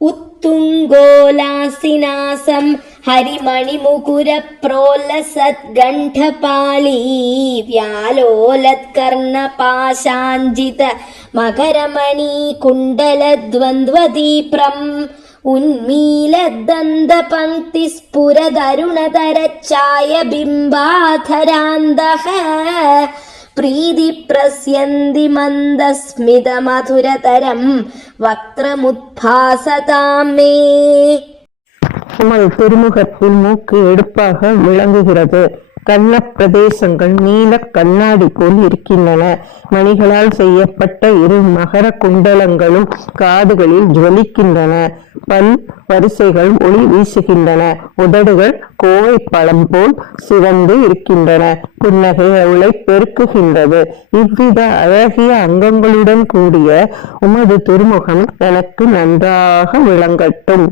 उत्तुङ्गोलासिनासं हरिमणिमुकुरप्रोलसद्गण्ठपाली व्यालोलत्कर्णपाशाञ्जित मकरमणिकुण्डलद्वन्द्वदीप्रम् उन्मीलद्दन्तपङ्क्तिस्फुरदरुणतरच्छायबिम्बाधरान्दः प्रीतिप्रस्यन्ति मन्दस्मितमधुरतरं वक्त्रमुद्भासताम् मे. உமது திருமுகத்தில் மூக்கு எடுப்பாக விளங்குகிறது. கன்ன பிரதேசங்கள் நீல கண்ணாடி போல் இருக்கின்றன. மணிகளால் செய்யப்பட்ட இரு மகர குண்டலங்களும் காதுகளில் ஜொலிக்கின்றன. பல் வரிசைகள் ஒளி வீசுகின்றன. உதடுகள் கோவை பழம் போல் சிவந்து இருக்கின்றன. புன்னகை அவளை பெருக்குகின்றது. இவ்வித அழகிய அங்கங்களுடன் கூடிய உமது திருமுகம் எனக்கு நன்றாக விளங்கட்டும்.